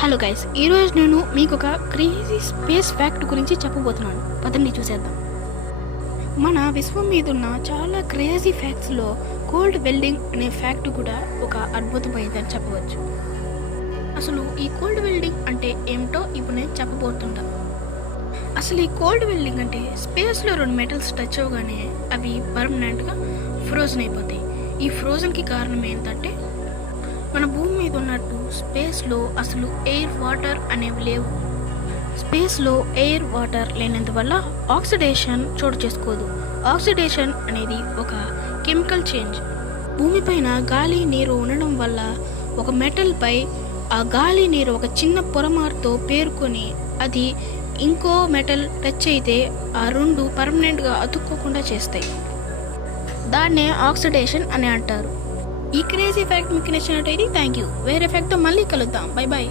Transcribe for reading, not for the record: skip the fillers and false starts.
Hello guys, ఈరోజు నేను మీకు ఒక క్రేజీ స్పేస్ ఫ్యాక్ట్ గురించి చెప్పబోతున్నాను. పదండి చూసేద్దాం. మన విశ్వం మీద ఉన్న చాలా క్రేజీ ఫ్యాక్ట్స్లో కోల్డ్ వెల్డింగ్ అనే ఫ్యాక్ట్ కూడా ఒక అద్భుతమైనదని చెప్పవచ్చు. అసలు ఈ కోల్డ్ వెల్డింగ్ అంటే ఏమిటో ఇప్పుడు నేను చెప్పబోతున్నా. అసలు ఈ కోల్డ్ వెల్డింగ్ అంటే స్పేస్లో రెండు మెటల్స్ టచ్ అవగానే అవి పర్మనెంట్గా ఫ్రోజన్ అయిపోతాయి. ఈ ఫ్రోజన్కి కారణం ఏంటంటే మన భూమి మీద ఉన్నట్టు స్పేస్లో అసలు ఎయిర్ వాటర్ అనేవి లేవు. స్పేస్లో ఎయిర్ వాటర్ లేనందువల్ల ఆక్సిడేషన్ చోటు చేసుకోదు. ఆక్సిడేషన్ అనేది ఒక కెమికల్ చేంజ్. భూమిపైన గాలి నీరు ఉండడం వల్ల ఒక మెటల్పై ఆ గాలి నీరు ఒక చిన్న పొరమారుతో పేరుకొని అది ఇంకో మెటల్ టచ్ అయితే ఆ రెండు పర్మనెంట్గా అతుక్కోకుండా చేస్తాయి. దాన్నే ఆక్సిడేషన్ అని అంటారు. ఈ క్రేజీ ఫ్యాక్ట్ మీకు నచ్చినట్టయితే థ్యాంక్ యూ. వేరే ఫ్యాక్ట్తో మళ్ళీ కలుద్దాం. Bye bye.